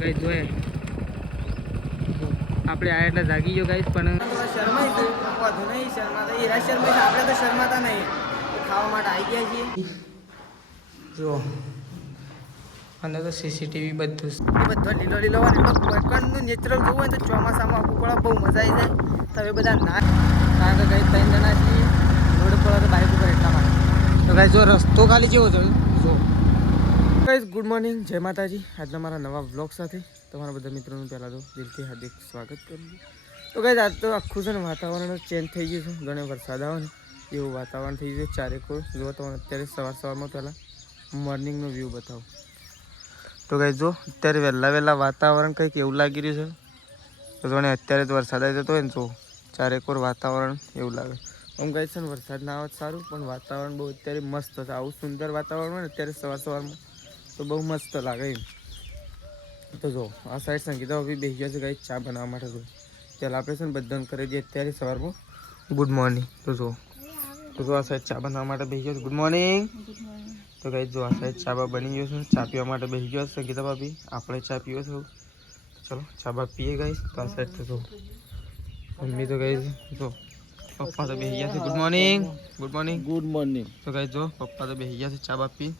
કઈ જોઈએ આપણે આ એટલે જાગી ગયો ગાઈસ પણ શરમાઈ ગયું વધુ નહીં શરમાતા હીરા શરમાઈ આપણે તો શરમાતા નહીં ખાવા માટે આવી ગયા છીએ જો અને તો સીસીટીવી બધું બધો લીલો લીલો હોય એટલો કોઈકનું નેચરલ જોવું હોય તો ચોમાસામાં આપવું પડે બહુ મજા આવી જાય તમે બધા ના કારણ કે કઈ 3 જણા છીએ રોડ પર તો બાઇક ઉપર એટલા માટે તો ગાઈસ જો રસ્તો ખાલી કેવો છે જો ગાઈસ ગુડ મોર્નિંગ જય માતાજી આજના મારા નવા વ્લોગ સાથે તમારા બધા મિત્રોનું પહેલાં તો દિલથી હાર્દિક સ્વાગત કરું છું તો ગાઈસ આજ તો આખું છે ને વાતાવરણ ચેન્જ થઈ ગયું છે ઘણો વરસાદ આવે ને એવું વાતાવરણ થઈ ગયું ચારેકોર જો તમને અત્યારે સવારમાં પહેલાં મોર્નિંગનો વ્યૂ બતાવો તો ગાઈસ જો અત્યારે વહેલા વાતાવરણ કંઈક એવું લાગી રહ્યું છે તો જાણે અત્યારે તો વરસાદ આવી જતો હોય ને જો ચારેકોર વાતાવરણ એવું લાગે આમ ગાઈસ છે ને વરસાદ ના આવે સારું પણ વાતાવરણ બહુ અત્યારે મસ્ત છે આવું સુંદર વાતાવરણ હોય ને અત્યારે સવારમાં તો બહુ મસ્ત લાગે એમ તો જો આ સાઈડ સંગીતા બી બેસી ગયા છે ગાઈસ ચા બનાવવા માટે જો પહેલાં આપણે છે ને બધાને કરી દઈએ અત્યારે સવારમાં ગુડ મોર્નિંગ તો જો આ સાઈડ ચા બનાવવા માટે બેસી ગયો છે ગુડ મોર્નિંગ તો ગાઈસ જો આ સાઈડ ચા બા બની ગયો છે ચા પીવા માટે બેસી ગયો છે સંગીતા ભાભી આપણે ચા પીવો છો ચલો ચા બા પીએ ગાઈસ તો આ સાઈડ તો જો મમ્મી તો ગાઈસ જો પપ્પા તો બેસી ગયા છે ગુડ મોર્નિંગ તો ગાઈસ જો પપ્પા તો બેસી ગયા છે ચા બા પી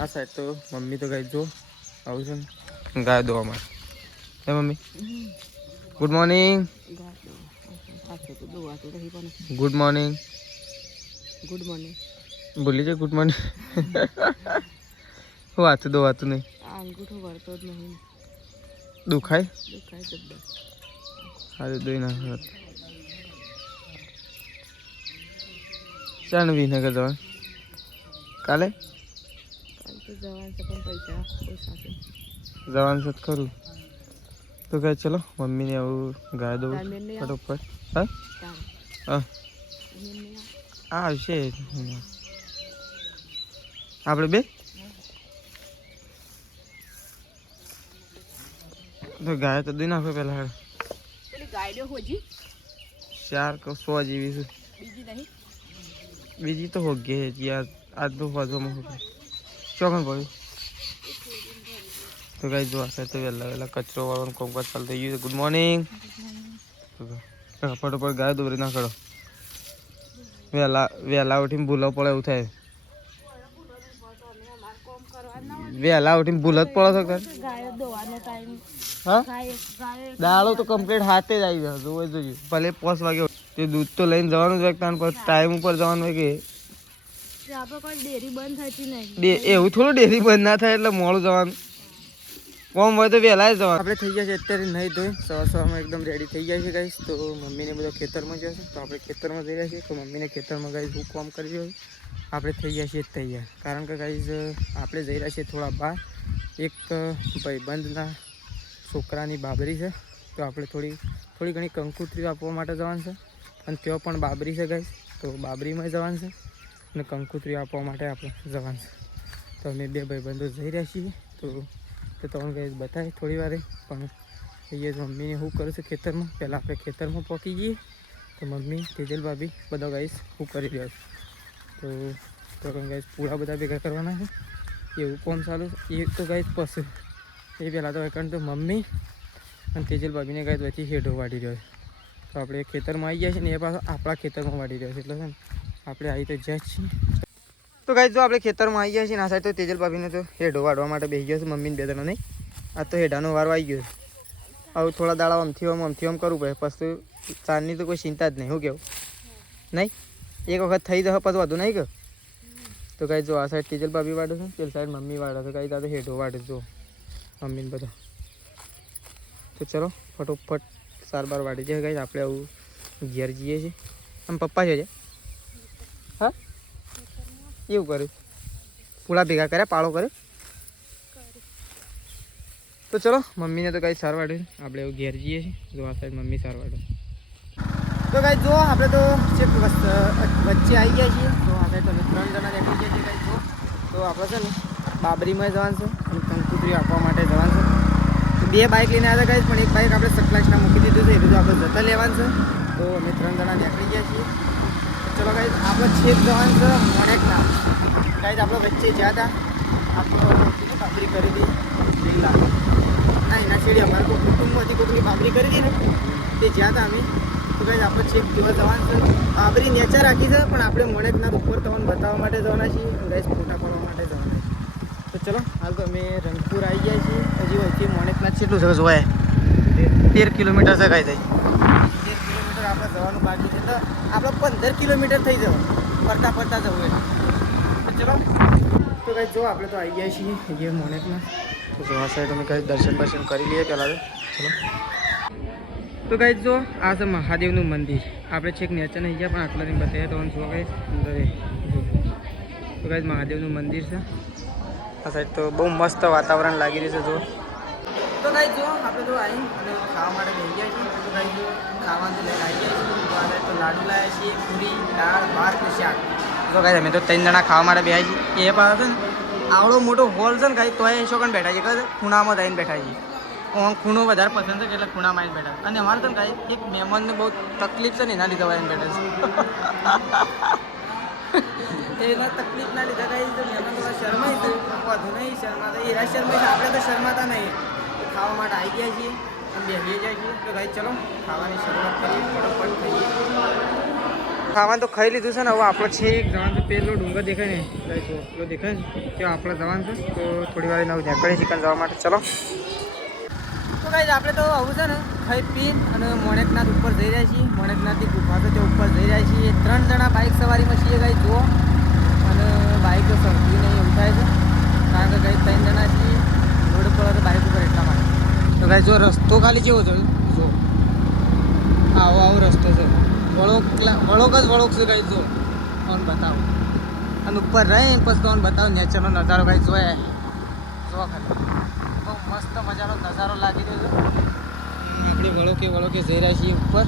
આ સાઈડ તો મમ્મી તો ગાઈસ જો આવું છે ને ગાય દોવા માટે હે મમ્મી ગુડ મોર્નિંગ બોલી જાય ગુડ મોર્નિંગ વાતું નહીં દુખાય અરે દોઈ ના ચાલ વિનગર જવાનું કાલે જવાનું છે ખરું તો કહે ચલો મમ્મીને આવું ગાય દઉં ફટોફટ હા હા આવશે આપણે બે તો ગાય તો દઈ નાખો પેલા ચાર કે 100 જેવી છે બીજી તો હોગે યાર આજ તો વાજવામાં હોગે ચોકન પડ્યું તો ગાઈ જો આ તો વહેલા કચરો વાળવાનો કોમકાજ ચાલુ થઈ ગયું ગુડ મોર્નિંગ ફટોફટ ગાય દોરી ના કરો વહેલા ઉઠીને ભૂલો પડે એવું થાય વહેલા ઉઠીને ભૂલ જ પડે છે હા દાળો તો કમ્પ્લીટ હાથે જ આવી ગયો જોવે જોઈએ ભલે 5 વાગે તે દૂધ તો લઈને જવાનું જ વ્યક્તિ પર ટાઈમ ઉપર જવાનું હોય કે એવું થોડું ડેરી બંધ ના થાય એટલે મોડું જવાનું કોમ હોય તો વહેલા જ જવાનું આપણે થઈ ગયા છે અત્યારે નહીં ધોઈ સવારમાં એકદમ રેડી થઈ ગયા છે ગાઈસ તો મમ્મીને બધો ખેતરમાં જશે તો આપણે ખેતરમાં જઈ રહ્યા છીએ તો મમ્મીને ખેતરમાં ગાઈસ હું કામ કરી રહ્યો આપણે થઈ ગયા છીએ તૈયાર કારણ કે ગાઈસ આપણે જઈ રહ્યા છીએ થોડા બહાર એક ભાઈબંધના છોકરાની બાબરી છે તો આપણે થોડી ઘણી કંકુત્રીઓ આપવા માટે જવાનું છે અને ત્યાં પણ બાબરી છે ગાઈસ તો બાબરીમાં જવાનું છે અને કંકુત્રીઓ આપવા માટે આપણે જવાનું છે તો અમે બે ભાઈબંધો જઈ રહ્યા છીએ તો તમને ગાઈસ બતાવે થોડી વારે પણ અહીંયા મમ્મીને શું કરું છું ખેતરમાં પહેલાં આપણે ખેતરમાં પહોંચી જઈએ તો મમ્મી તેજલ ભાભી બધા ગાઈસ શું કરી રહ્યા છે તો ગાઈસ પૂરા બધા ભેગા કરવાના છે એવું કોમ ચાલુ એ તો ગાઈસ પછી એ પહેલાં તો કારણ તો મમ્મી અને તેજલ ભાભીને ગાઈસ વચ્ચે હેઠો વાટી રહ્યો છે તો આપણે ખેતરમાં આવી ગયા છીએ ને એ પાછો આપણા ખેતરમાં વાટી રહ્યો છે એટલે છે ને આપણે આવી તો જ્યાં છીએ તો ગાઈસ જો આપણે ખેતરમાં આવી ગયા છીએ આ સાઈડ તો તેજલ ભાભીને તો હેઠો વાળવા માટે બેસી ગયો છે મમ્મીને બે જણા નહીં આ તો હેઠાનો વારો આવી ગયો છે આવું થોડા દાડા આમથી આમ કરવું પડે પછી ચારની તો કોઈ ચિંતા જ નહીં શું કેવું નહીં એક વખત થઈ જશે પછી વધુ નહીં કે તો ગાઈસ જો આ સાઈડ તેજલ ભાભી વાળો છે પેલી સાઈડ મમ્મી વાળો છે ગાઈસ આ તો હેઠો વાળે જો મમ્મીને બધા તો ચલો ફટોફટ 4-12 વાટી જાય ગાઈસ આપણે આવું ઘેર જઈએ છીએ આમ પપ્પા છે હા એવું કર્યું પૂળા ભેગા કર્યા પાળો કર્યો તો ચલો મમ્મીને તો કાંઈ સાર વાટે આપણે એવું ઘેર જઈએ છીએ જો આ સાઈડ મમ્મી સાર વાટે તો કાંઈ જો આપણે તો છે વચ્ચે આવી ગયા છીએ તો આ સાઈડ તમે 3 જણા નીકળી ગયા છીએ કાંઈ જો તો આપણે છે ને બાબરીમાં જવાનું છે અને કંકુત્રી આપવા માટે જવાનું છે તો 2 બાઇક લઈને આવ્યા ગાઈસ પણ એક બાઇક આપણે સકલાસના મૂકી દીધું છે એ બધું આપણે જતા લેવાનું છે તો અમે 3 જણા નીકળી ગયા છીએ ચલો ગાઈસ આપણે છેક જવાનું છે મોણેકના ગાઈસ આપણે વચ્ચે જ્યાં હતા આપણે બાબરી કરી હતી 2 લાખ એન્ટ્રી કરી હતી ને તે જ્યાં હતા અમે તો કાંઈ આપણે ચેક જોવા જવાનું છે આપણી નેચર રાખી છે પણ આપણે મોણેકનાથ ઉપર તમને બતાવવા માટે જવાના છીએ ગાઈસ ફોટા પાડવા માટે જવાના છીએ તો ચલો હાલ તો અમે રંગપુર આવી ગયા છીએ હજી અહીંથી મોણેકનાથ કેટલું છે જોવાય 13 કિલોમીટર છે કાંઈ થઈ 13 કિલોમીટર આપણે જવાનું બાકી છે તો આપણે 15 કિલોમીટર થઈ જવું ફરતા ફરતા જવું એટલે તો ચલો તો કાંઈ જો આપણે તો આવી ગયા છીએ જે મોણેકનાથ તો જો આ સાઈડ અમે કાંઈ દર્શન કરી લઈએ પહેલાં તો ચલો તો ગાઈસ જો આ છે મહાદેવનું મંદિર આપણે છેક નેચર નહીં ગયા પણ આટલાથી બતાવ્યા તો જો ગાઈસ અંદર તો ગાઈસ મહાદેવનું મંદિર છે આ સાઈડ તો બહુ મસ્ત વાતાવરણ લાગી રહ્યું છે જો તો ગાઈસ જો આપણે તો આવી અને ખાવા માટે બેસી ગયા છીએ તો ગાઈસ જો ખાવાનું લઈને આવી ગયા છીએ તો આ તો લાડુ લાવ્યા છીએ પૂરી દાળ ભાત ને શાક તો ગાઈસ અમે તો 3 જણા ખાવા માટે બેઠા છીએ એ પાસે છે ને આવડો મોટો હોલ છે ને ગાઈસ તોય એ શોકન બેઠા છે કે ખૂણામાં જઈને બેઠા છીએ ખૂણો વધારે પસંદ છે એટલે ખૂણામાં આવીને બેઠા અને અમારે તો કાંઈ એક મહેમાનને બહુ તકલીફ છે ને એના લીધે આવીને બેઠા છે એના તકલીફના લીધે કાંઈ તો મહેમાન થોડા શરમાય છે વધુ નહીં શરમાતા એરા શરમાય છે આપણે તો શરમાતા નહીં ખાવા માટે આવી ગયા છીએ અને બેસી જાય છીએ તો ભાઈ ચલો ખાવાની શરૂઆત કરીએ ફટોફટ ખાઈએ ખાવાનું તો ખાઈ લીધું છે ને હવે આપણે છે એક જવાનું તો પેલો ડુંગર દેખાય ને પેલો દેખાય ને ત્યાં આપણે જવાનું છે તો થોડી વાર નવું નીકળે ચિકન જવા માટે ચલો તો ગાઈસ આપણે તો આવું છે ને ખાઈ પી અને મોણેકનાથ ઉપર જઈ રહ્યા છીએ મોણેકનાથની ગુફા તો ત્યાં ઉપર જઈ રહ્યા છીએ 3 જણા બાઇક સવારીમાં છીએ ગાઈસ જુઓ અને બાઇક તો સરખી નહીં એવું થાય છે કારણ કે ગાઈસ 3 જણા છીએ રોડ પર તો બાઇક ઉપર એટલા માટે તો ગાઈસ જો રસ્તો ખાલી કેવો છે જો આવો રસ્તો છે વળોક જ વળોક છે ગાઈસ જો તમને બતાવો અને ઉપર રહી પછી તમને બતાવો નેચરનો નજારો ગાઈસ જોઈએ જો ખાલી બહુ મસ્ત મજાનો નજારો લાગી રહ્યો છે આપણે વળોકે જઈ રહ્યા છીએ ઉપર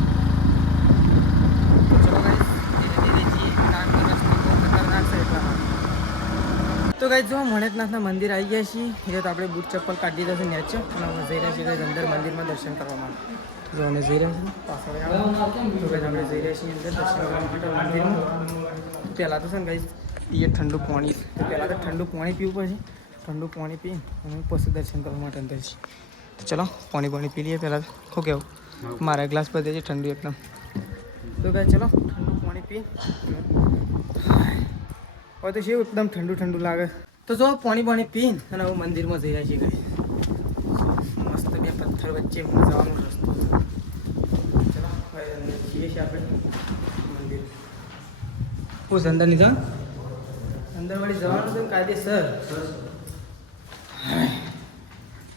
ચલો ગાઈસ ધીરે જઈએ કારણ કે રસ્તો બહુ ખતરનાક છે એટલા તો ગાઈસ જો મોણેકનાથના મંદિર આવી ગયા છીએ એટલે તો આપણે બૂટ ચપ્પલ કાઢી દીધા છે નેચર અને અમે જઈ રહ્યા છીએ અંદર મંદિરમાં દર્શન કરવા માટે જો અમે જઈ રહ્યા છીએ પાછળ તો ગાઈસ આપણે જઈ રહ્યા છીએ અંદર દર્શન કરવા માટે મંદિરમાં પહેલાં તો છે ને ગાઈસ પીએ ઠંડુ પાણી તો પહેલાં તો ઠંડુ પાણી પીવું પડશે ઠંડુ પાણી પી અને પછી દર્શન કરવા માટે અંદર છે તો ચલો પાણી પી લઈએ પહેલાં શું કહેવું મારા ગ્લાસ પર દેજે ઠંડુ એકદમ તો કહે ચલો ઠંડુ પાણી પી હવે તો શું એકદમ ઠંડુ લાગે તો જો પાણી પી અને હવે મંદિરમાં જઈ રહ્યા છીએ કઈ મસ્ત બે પથ્થર વચ્ચે જવાનો રસ્તો છે ચલો અંદર જઈએ છીએ આપણે મંદિર પૂછ અંદર નહીં અંદર વાળી જવાનું છે કાયદેસર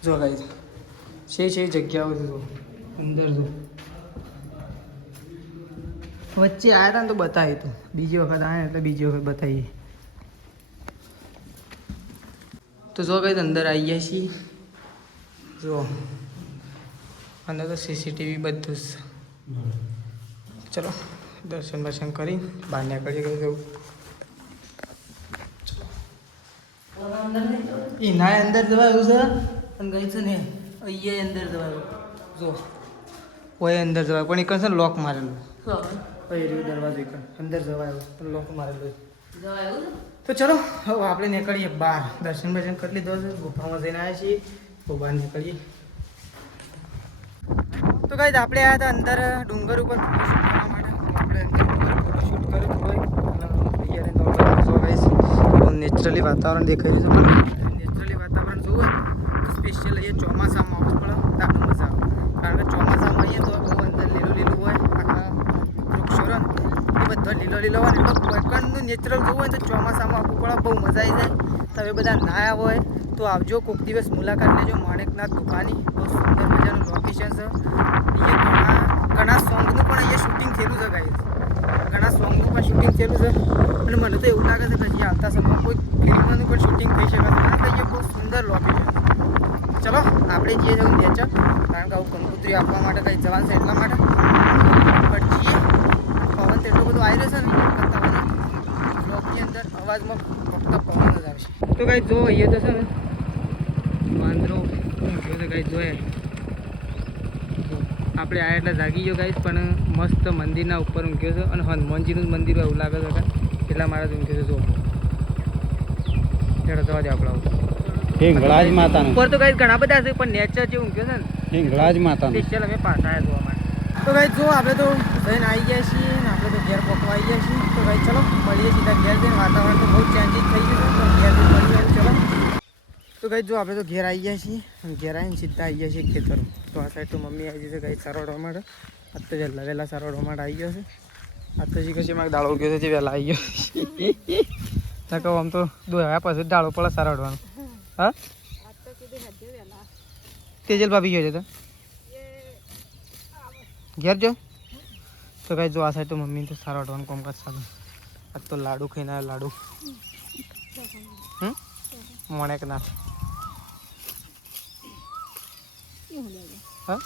જો ગાઈસ છે જગ્યાઓ જો અંદર જો વચ્ચે આવ્યા હતા ને તો બતાવી તો બીજી વખત આવ્યા એટલે બીજી વખત બતાવીએ તો જો ગાઈસ અંદર આવી ગયા છીએ જો અંદર તો સીસીટીવી બધું જ ચલો દર્શન કરી બહાર નીકળી ગયું જવું એના અંદર જવાયું છે અને ગઈ છે ને અહીંયા અંદર જવાયું જો કોઈ અંદર જવાય પણ એક છે લોક મારેલું રહ્યું દરવાજો એક અંદર જવાયું પણ લોક મારેલું તો ચલો હવે આપણે નીકળીએ બહાર દર્શન કરી લીધો છે ગુફામાં જઈને આવ્યા છીએ તો બહાર નીકળીએ તો ગાઈસ આપણે આવ્યા હતા અંદર ડુંગર ઉપર ફોટોશૂટ કરવા માટે આપણે ફોટોશૂટ કર્યું હોય નેચરલી વાતાવરણ દેખાઈ રહ્યું છે પણ નેચરલી વાતાવરણ જોવું હોય તો સ્પેશિયલ અહીંયા ચોમાસામાં આવવું પડે તારું મજા આવે કારણ કે ચોમાસામાં આવીએ તો બહુ અંદર લીલું હોય આખા વૃક્ષો એ બધો લીલો હોય એટલે કોઈકણનું નેચરલ જોવું હોય તો ચોમાસામાં આવવું પડે બહુ મજા આવી જાય તમે બધા નાયા હોય તો આવજો કોઈક દિવસ મુલાકાત લેજો મોણેકનાથ ગુફાની બહુ સુંદર મજાનું લોકેશન છે અહીંયા ઘણા સોંગનું પણ અહીંયા શૂટિંગ થયેલું છે ગાઈસ ઘણા સોંગનું પણ શૂટિંગ થયેલું છે અને મને તો એવું લાગે છે કે હજી આવતા સમયમાં કોઈ ફિલ્મનું પણ શૂટિંગ થઈ શકે છે અહીંયા બહુ સુંદર લોકેશન ચલો આપણે જઈએ જવું નેચર કારણ કે આવું કંકોત્રી આપવા માટે કંઈ જવાનું છે એટલા માટે પણ જઈએ પવન તો એટલો બધો આવી રહ્યો છે ને કરતા બધા બ્લોકની અંદર અવાજમાં ફક્ત પવન જ આવશે તો કાંઈ જો અહીંયા તો છે ને વાંદરો ઊંઘ્યો છે કાંઈ જોઈએ આપણે આ એટલે જાગી ગયો ગાઈસ પણ મસ્ત મંદિરના ઉપર ઊંઘ્યો છે અને હનુમાનજીનું મંદિર એવું લાગે છે એટલા મારા જ ઊંઘ્યો છે જો જવા દે આપણે ઉપર તો ગાઈસ ઘણા બધા છે પણ નેચર જે ઊંઘ્યો છે ને હિંગળાજ માતા સ્પેશિયલ અમે પાછા આવ્યા જોવા માટે. તો ભાઈ જો આપણે તો જઈને આવી ગયા છીએ ને આપણે તો ઘેર પકવા આવી ગયા છીએ. તો ભાઈ ચલો મળીએ સીધા ઘેર જઈને. વાતાવરણ તો બહુ ચેન્જીસ થઈ ગયું છે તો ઘેર જઈને મળી ચલો. તો ભાઈ જો આપણે તો ઘેર આવી ગયા છીએ અને ઘેર આવીને સીધા આવી ગયા છીએ ખેતરો. તો આ સાઈડ તો મમ્મી આવી જશે ગાય સારવાડવા માટે. આજ તો વહેલા સારવાડવા માટે આવી ગયો છે. આજ તો શીખે છે મારે દાળો ગયો છે વહેલા આવી ગયો ના કહું આમ તો દોયા પછી દાળો પડે સારવાડવાનો. હા તેજલ ભાભી ગયો છે તો ઘેર જો. તો કાંઈ જો આ સાઈડ તો મમ્મી તો સારા વાટવાનું કામકાજ ચાલુ. આજ તો લાડુ ખાઈને આવ્યા લાડુ. મોણેક ના હા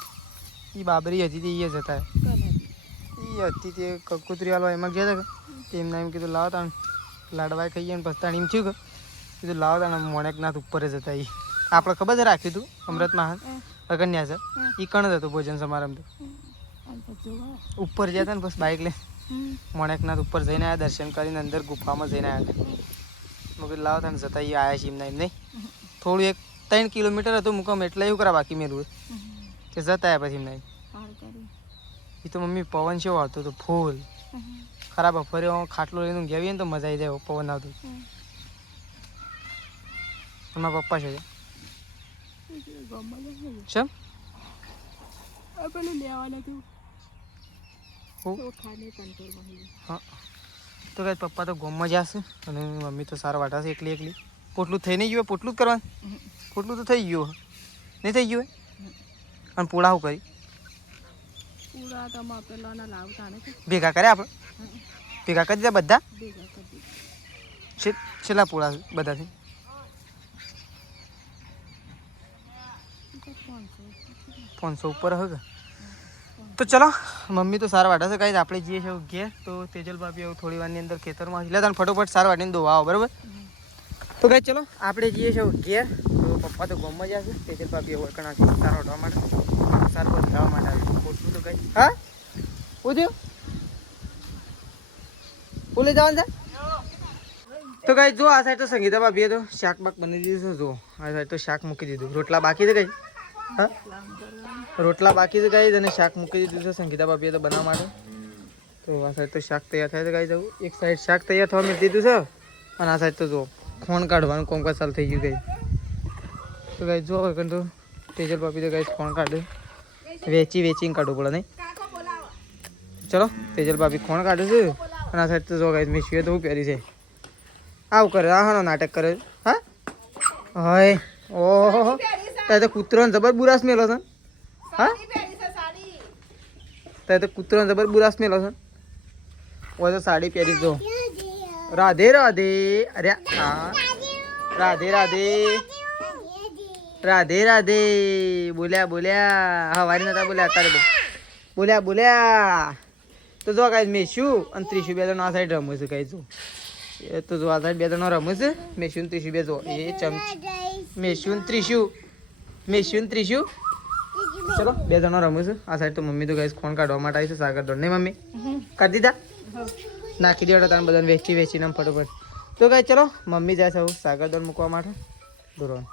એ બાબરી હતી તે એ જતા એ હતી તે કકુતરી વાળો એમાં ગયા હતા કે એમને એમ કીધું લાવો તાણ લાડવા ખાઈએ ને પછી તાણ એમ થયું કે કીધું લાવો તાણ મોણેક નાથ ઉપર જ હતા. એ આપણે ખબર છે રાખ્યું હતું અમૃતમાં અગન્યા છે એ કણ જ હતું ભોજન સમારંભ. ઉપર ગયા હતા ને બસ બાઇક લઈને મોણેકનાથ ઉપર જઈને આવ્યા. દર્શન કરીને અંદર ગુફામાં જઈને આવ્યા. મુકે લાવો તને જતા એ આવ્યા છે એમના એમ નહીં થોડું 3 કિલોમીટર હતું મુકામ એટલે એવું કરા બાકી મેલું કે જતા આવ્યા પછી એમના એ તો મમ્મી પવન કેવો આવતો હતો ફૂલ ખરાબ ફરે ખાટલો લઈને ગયા ને તો મજા આવી જાય પવન આવતો. મારા પપ્પા છે ચમ હા તો કઈ પપ્પા તો ગોમમાં જશે અને મમ્મી તો સારા વાટા છે એકલી એકલી. પોટલું થઈ નહીં ગયું પોટલું જ કરવાનું. પોટલું તો થઈ ગયું નહીં થઈ ગયું અને પૂળા શું કરી ભેગા કર્યા આપણે ભેગા કરી દીધા બધા છેલ્લા પૂળા બધાથી 500 ઉપર હોય. તો ચલો મમ્મી તો સારા વાટા છે કાંઈ આપણે જઈએ છીએ ઘેર. તો તેજલ ભાભી આવું થોડી વારની અંદર ખેતરમાં એટલે તને ફટોફટ સારા વાટીને દોવા આવો બરાબર. તો કાંઈ ચલો આપણે જઈએ છીએ ઘેર. તો પપ્પા તો ગમમાં જશે તેજલ ભાભી ઓળખ નાખી સારા વાટવા માટે સારું વધારવા માટે આવ્યું ખોટું તો કંઈ હા પૂછ્યું બોલે જવાનું છે. તો કાંઈ જો આ સાઈડ તો સંગીતા ભાભીએ તો શાક બાક બની દીધું છે. જો આ સાઈડ તો શાક મૂકી દીધું. રોટલા બાકી છે કંઈ હા રોટલા બાકી છે ગાઈ અને શાક મૂકી દીધું છે સંગીતા ભાભીએ તો બનાવવા માટે. તો આ સાઈડ તો શાક તૈયાર થાય છે ગાઈ જવું. એક સાઈડ શાક તૈયાર થવા મૂકી દીધું છે અને આ સાઈડ તો જો ખોણ કાઢવાનું કામકાજ ચાલુ થઈ ગયું ગઈ. તો ગાઈ જો હવે તો તેજલ ભાભી તો ગાઈ ખોણ કાઢે વેચીને કાઢવું પડે નહીં. ચલો તેજલ ભાભી ખોણ કાઢે છે અને આ સાઈડ તો જો ગાઈ મેં તો પહેરી છે આવું કરે આ હાનો નાટક કરે હા હોય ઓહો તારે તો કૂતરોને જબર બુરાસ મેલો છે હા તારે તો કૂતરોને જબર બુરાસ મેલો છે. ઓય તો સાડી પહેરી જો રાધે રાધે અરે હા રાધે રાધે રાધે રાધે બોલ્યા હવારી નતા બોલ્યા અત્યારે બોલ્યા. તો જો કાંઈ મેશું અને ત્રીસું બે જણ આ સાઈડ રમું છું કાંઈ જો એ તો જો આ સાઈડ બે જણો રમું છે મેશું ત્રીસું બે જો એ ચમચ મેશું ત્રીસું ચલો બે જણો રમું છું. આ સાઈડ તો મમ્મી તો ગાઈસ ખોણ કાઢવા માટે આવી છે સાગર દોડ નહીં મમ્મી કાઢી દીધા નાખી દેવા તારે બધાને વેચીને ફટોફટ. તો ગાઈ ચલો મમ્મી જાય છે સાગર દોડ મૂકવા માટે દોરવાનું.